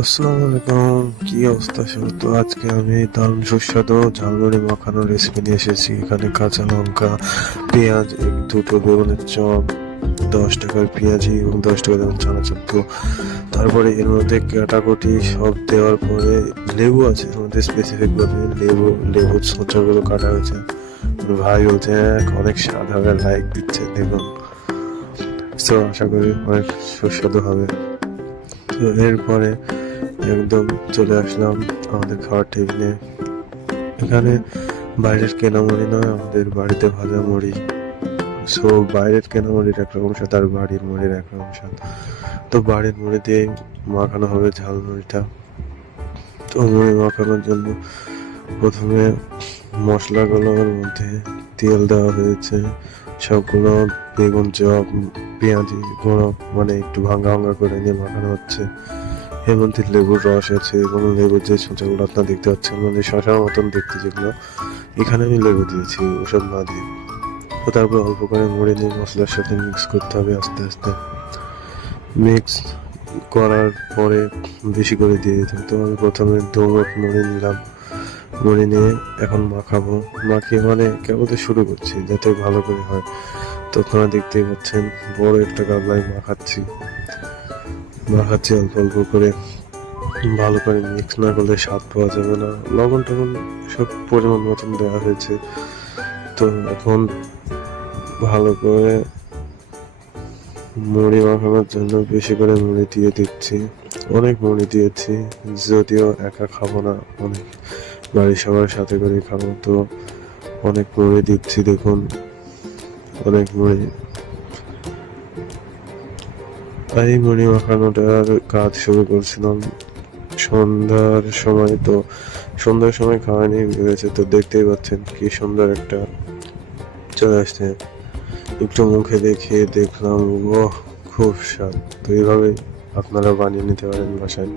আসসালামু আলাইকুম, কি অবস্থা সব? তো আজকে আমি দারুণ সুস্বাদু ঝালমুড়ি মাখানোর রেসিপি নিয়ে এসেছি। এখানে কাঁচা লঙ্কা, পেঁয়াজ, দুটো বেগুনের চপ, 10 টাকার পেঁয়াজি এবং 10 টাকা দামের চানাচুর। তো তারপরে এর মধ্যে কাটাকুটি সব দেওয়ার পরে লেবু আছে এর মধ্যে, স্পেসিফিক ভাবে লেবুর ছোঁচাগুলো কাটা হয়েছে। ভাই বলছে অনেক স্বাদ হবে, লাইক দিচ্ছে দেখুন। তো আশা করি অনেক সুস্বাদু হবে। তো এরপরে একদম চলে আসলাম আমাদের খাওয়ার টেবিলে। এখানে বাইরের কেনা মুড়ি নয়, আমাদের বাড়িতে ভাজা মুড়ি। সো বাইরের কেনা মুড়ির একরকম স্বাদ আর বাড়ির মুড়ির একরকম স্বাদ। তো বাড়ির মুড়ি দিয়ে মাখানো হবে ঝালমুড়িটা। তো মুড়ি মাখানোর জন্য প্রথমে মশলাগুলোর মধ্যে তেল দেওয়া হয়েছে, সবগুলো বেগুন চপ, পেঁয়াজি গুঁড়ো মানে একটু ভাঙা ভাঙা করে নিয়ে মাখানো হচ্ছে। এর মধ্যে লেবুর রস আছে এবং লেবুর যে ছোঁচাগুলো আপনার দেখতে পাচ্ছেন, মানে শশার মতন দেখতে যেগুলো, এখানে আমি লেবু দিয়েছি, ওসব না দিয়ে। তো তারপর অল্প করে মুড়ি নিয়ে মশলার সাথে মিক্স করতে হবে আস্তে আস্তে। মিক্স করার পরে বেশি করে দিয়ে দিতে হবে। তো আমি প্রথমে 2 মুঠ মুড়ি নিলাম, মুড়ি নিয়ে এখন মাখাবো। মাখিয়ে মানে কেবল শুরু করছি যাতে ভালো করে হয়। তো আপনারা দেখতেই পাচ্ছেন বড় একটা গামলায় মাখাচ্ছি অল্প অল্প করে। ভালো করে মিক্স না করলে স্বাদ পাওয়া যাবে না। লবণ টবণ সব পরিমাণ মতন দেওয়া হয়েছে। তো এখন ভালো করে মুড়ি মাখানোর জন্য বেশি করে মুড়ি দিয়ে দিচ্ছি। অনেক মুড়ি দিয়েছি, যদিও একা খাবো না, অনেক বাড়ির সবার সাথে করে খাবো। তো অনেক মুড়ি দিচ্ছি দেখুন, অনেক মুড়ি। এই মুড়ি মাখানোটার কাজ শুরু করছিলাম সন্ধ্যার সময়। তো সন্ধ্যার সময় খাওয়া নিয়ে ভেবেছে, তো দেখতেই পাচ্ছেন কি সুন্দর একটা চলে আসছে। একটু মুখে দেখে দেখলাম, ও খুব স্বাদ। তো এইভাবে আপনারা বানিয়ে নিতে পারেন বাসায়।